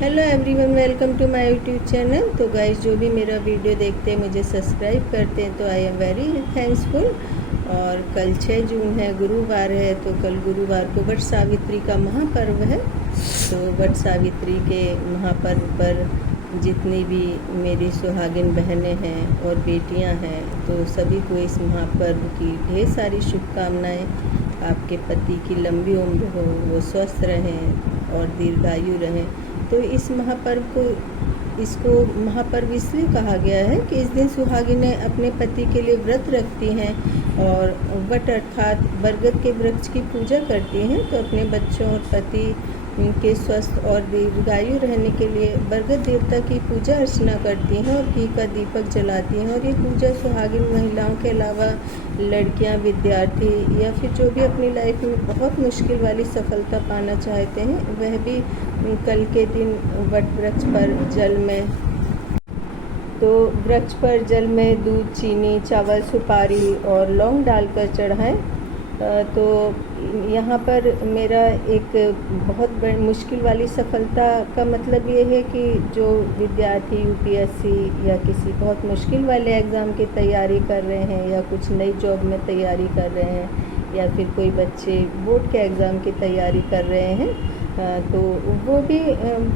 Hello everyone, welcome to my YouTube channel. तो guys, जो भी मेरा वीडियो देखते हैं, मुझे सब्सक्राइब करते हैं, तो आई एम वेरी थैंक्सफुल। और कल 6 जून है, गुरुवार है। तो कल गुरुवार को वट सावित्री का महापर्व है। तो वट सावित्री के महापर्व पर जितनी भी मेरी सुहागिन बहनें हैं और बेटियां हैं, तो सभी को इस महापर्व की ढेर सारी शुभकामनाएं। आपके पति की लंबी उम्र हो, वो स्वस्थ रहें और दीर्घायु रहें। तो इस महापर्व को इसको महापर्व इसलिए कहा गया है कि इस दिन सुहागिनें अपने पति के लिए व्रत रखती हैं और वट अर्थात बरगद के वृक्ष की पूजा करती हैं। तो अपने बच्चों और पति के स्वस्थ और दीर्घायु रहने के लिए बरगद देवता की पूजा अर्चना करती हैं और घी का दीपक जलाती हैं। और ये पूजा सुहागिन महिलाओं के अलावा लड़कियां, विद्यार्थी या फिर जो भी अपनी लाइफ में बहुत मुश्किल वाली सफलता पाना चाहते हैं, वह भी कल के दिन वट वृक्ष पर जल में दूध, चीनी, चावल, सुपारी और लौंग डालकर चढ़ाएं। तो यहाँ पर मेरा एक बहुत बड़ी मुश्किल वाली सफलता का मतलब ये है कि जो विद्यार्थी यूपीएससी या किसी बहुत मुश्किल वाले एग्ज़ाम की तैयारी कर रहे हैं या कुछ नई जॉब में तैयारी कर रहे हैं या फिर कोई बच्चे बोर्ड के एग्ज़ाम की तैयारी कर रहे हैं, तो वो भी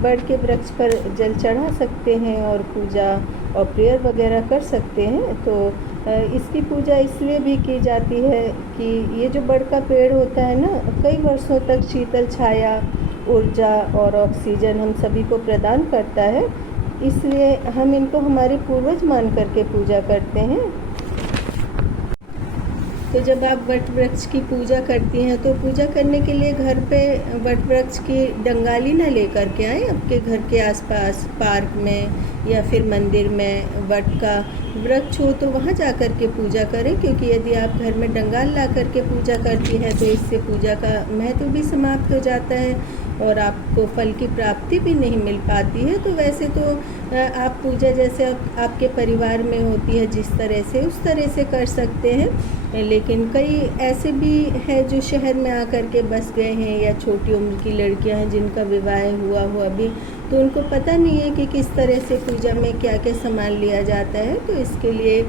बड़ के वृक्ष पर जल चढ़ा सकते हैं और पूजा और प्रेयर वगैरह कर सकते हैं। तो इसकी पूजा इसलिए भी की जाती है कि ये जो बड़ का पेड़ होता है ना, कई वर्षों तक शीतल छाया, ऊर्जा और ऑक्सीजन हम सभी को प्रदान करता है। इसलिए हम इनको हमारे पूर्वज मान करके पूजा करते हैं। तो जब आप वट वृक्ष की पूजा करती हैं, तो पूजा करने के लिए घर पे वट वृक्ष की डंगाली ना लेकर के आएँ। आपके घर के आसपास पार्क में या फिर मंदिर में वट का वृक्ष हो तो वहाँ जा कर के पूजा करें, क्योंकि यदि आप घर में डंगाल ला करके पूजा करती हैं तो इससे पूजा का महत्व भी समाप्त हो जाता है और आपको फल की प्राप्ति भी नहीं मिल पाती है। तो वैसे तो आप पूजा जैसे आपके परिवार में होती है जिस तरह से, उस तरह से कर सकते हैं। लेकिन कई ऐसे भी हैं जो शहर में आकर के बस गए हैं या छोटी उम्र की लड़कियां हैं जिनका विवाह हुआ हो अभी, तो उनको पता नहीं है कि किस तरह से पूजा में क्या क्या सामान लिया जाता है। तो इसके लिए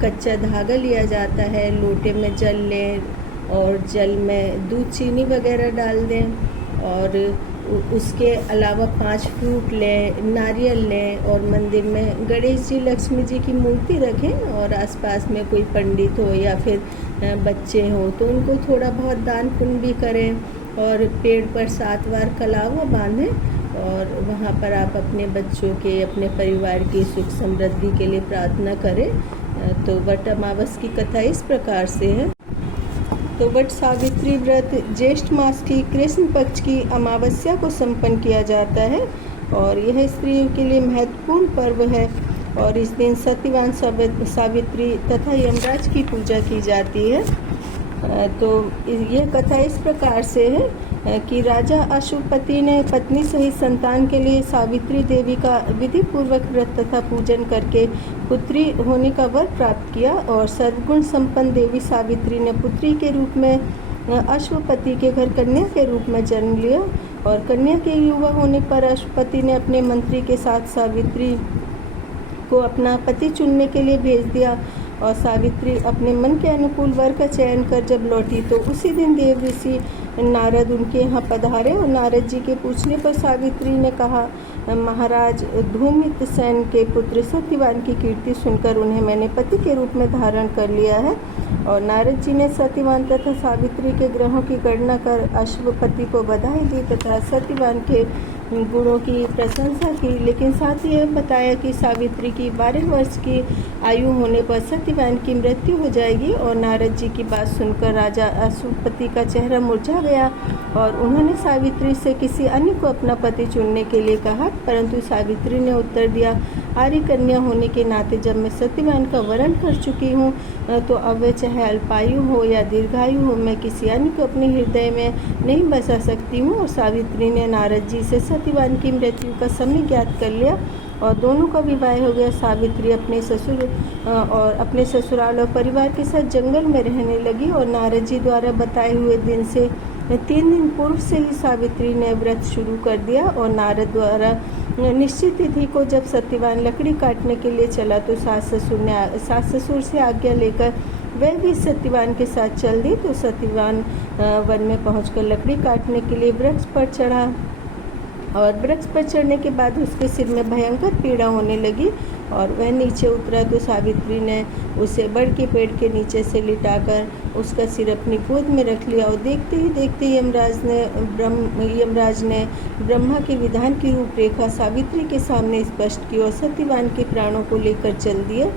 कच्चा धागा लिया जाता है, लोटे में जल लें और जल में दूध, चीनी वगैरह डाल दें और उसके अलावा 5 फ्रूट लें, नारियल लें और मंदिर में गणेश जी, लक्ष्मी जी की मूर्ति रखें और आसपास में कोई पंडित हो या फिर बच्चे हो तो उनको थोड़ा बहुत दान पुण्य भी करें और पेड़ पर 7 बार कलावा बांधें और वहाँ पर आप अपने बच्चों के, अपने परिवार की सुख समृद्धि के लिए प्रार्थना करें। तो वट अमावस की कथा इस प्रकार से है। तो वट सावित्री व्रत ज्येष्ठ मास की कृष्ण पक्ष की अमावस्या को संपन्न किया जाता है और यह स्त्रियों के लिए महत्वपूर्ण पर्व है और इस दिन सत्यवान सावित्री तथा यमराज की पूजा की जाती है। तो यह कथा इस प्रकार से है कि राजा अश्वपति ने पत्नी सहित संतान के लिए सावित्री देवी का विधि पूर्वक व्रत तथा पूजन करके पुत्री होने का वर प्राप्त किया और सर्वगुण संपन्न देवी सावित्री ने पुत्री के रूप में अश्वपति के घर कन्या के रूप में जन्म लिया और कन्या के युवा होने पर अश्वपति ने अपने मंत्री के साथ सावित्री को अपना पति चुनने के लिए भेज दिया और सावित्री अपने मन के अनुकूल वर का चयन कर जब लौटी तो उसी दिन देव ऋषि नारद उनके यहाँ पधारे और नारद जी के पूछने पर सावित्री ने कहा, महाराज, धूमित सेन के पुत्र सत्यवान की कीर्ति सुनकर उन्हें मैंने पति के रूप में धारण कर लिया है। और नारद जी ने सत्यवान तथा सावित्री के ग्रहों की गणना कर अश्वपति को बधाई दी तथा सत्यवान के गुणों की प्रशंसा की, लेकिन साथ ही यह बताया कि सावित्री की 12 वर्ष की आयु होने पर सत्यवान की मृत्यु हो जाएगी। और नारद जी की बात सुनकर राजा अश्वपति का चेहरा मुरझा गया और उन्होंने सावित्री से किसी अन्य को अपना पति चुनने के लिए कहा, परंतु सावित्री ने उत्तर दिया, आर्य कन्या होने के नाते जब मैं सत्यवान का वरण कर चुकी हूँ तो अब वह चाहे अल्पायु हो या दीर्घायु हो, मैं किसी अन्य को अपने हृदय में नहीं बसा सकती हूँ। और सावित्री ने नारद जी से सत्यवान की मृत्यु का समय ज्ञात कर लिया और दोनों का विवाह हो गया। सावित्री अपने ससुराल और परिवार के साथ जंगल में रहने लगी और नारद जी द्वारा बताए हुए दिन से 3 दिन पूर्व से ही सावित्री ने व्रत शुरू कर दिया और नारद द्वारा निश्चित तिथि को जब सत्यवान लकड़ी काटने के लिए चला तो सास ससुर से आज्ञा लेकर वह भी सत्यवान के साथ चल दी। तो सत्यवान वन में पहुंचकर लकड़ी काटने के लिए वृक्ष पर चढ़ा और वृक्ष पर चढ़ने के बाद उसके सिर में भयंकर पीड़ा होने लगी और वह नीचे उतरा तो सावित्री ने उसे बड़ के पेड़ के नीचे से लिटाकर उसका सिर अपनी गोद में रख लिया और देखते ही देखते यमराज ने ब्रह्मा के विधान की रूपरेखा सावित्री के सामने स्पष्ट की और सत्यवान के प्राणों को लेकर चल दिए।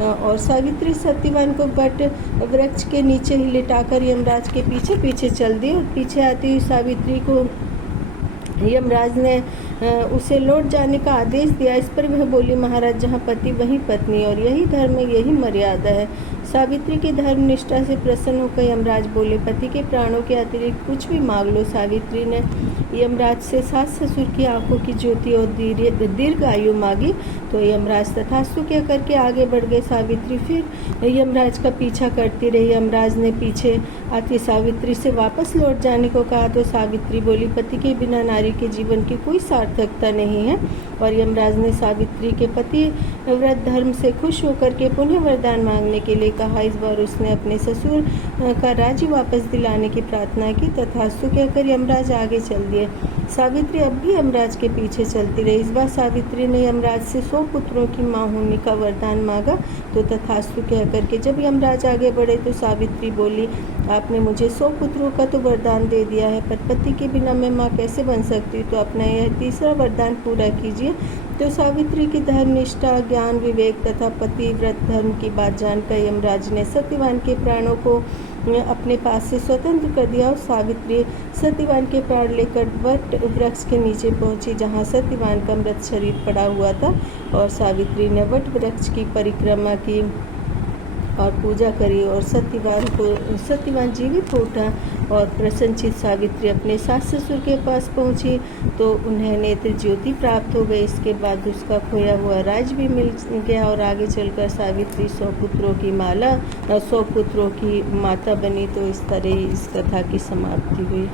और सावित्री सत्यवान को बट वृक्ष के नीचे ही लिटाकर यमराज के पीछे पीछे चल दी और पीछे आती हुई सावित्री को यमराज ने उसे लौट जाने का आदेश दिया। इस पर वह बोली, महाराज, जहाँ पति वहीं पत्नी और यही धर्म यही मर्यादा है। सावित्री की धर्म निष्ठा से प्रसन्न होकर यमराज बोले, पति के प्राणों के अतिरिक्त कुछ भी मांग लो। सावित्री ने यमराज से सास ससुर की आंखों की ज्योति और दीर्घ आयु मांगी तो यमराज तथास्तु क्या करके आगे बढ़ गए। सावित्री फिर यमराज का पीछा करती रही। यमराज ने पीछे आती सावित्री से वापस लौट जाने को कहा तो सावित्री बोली, पति के बिना नारी के जीवन की कोई सार्थकता नहीं है। और यमराज ने सावित्री के पति व्रत धर्म से खुश होकर के पुनः वरदान मांगने के लिए कहा। इस बार उसने अपने ससुर का राज्य वापस दिलाने की प्रार्थना की। तथास्तु कहकर यमराज आगे चल दिए। सावित्री अब भी यमराज के पीछे चलती रही। इस बार सावित्री ने यमराज से 100 पुत्रों की मां होने का वरदान मांगा तो तथास्तु कहकर के जब यमराज आगे बढ़े तो सावित्री बोली, आपने मुझे 100 पुत्रों का तो वरदान दे दिया है, पर पति के बिना मैं माँ कैसे बन सकती, तो अपना यह तीसरा वरदान पूरा कीजिए। तो सावित्री की धर्म निष्ठा, ज्ञान, विवेक तथा पति व्रत धर्म की बात जानकर यमराज ने सत्यवान के प्राणों को अपने पास से स्वतंत्र कर दिया और सावित्री सत्यवान के प्राण लेकर वट वृक्ष के नीचे पहुंची जहां सत्यवान का मृत शरीर पड़ा हुआ था। और सावित्री ने वट वृक्ष की परिक्रमा की और पूजा करी और सत्यवान जीवित उठा और प्रसन्नचित सावित्री अपने सास ससुर के पास पहुंची तो उन्हें नेत्र ज्योति प्राप्त हो गई। इसके बाद उसका खोया हुआ राज भी मिल गया और आगे चलकर सावित्री 100 पुत्रों की माता बनी। तो इस तरह इस कथा की समाप्ति हुई।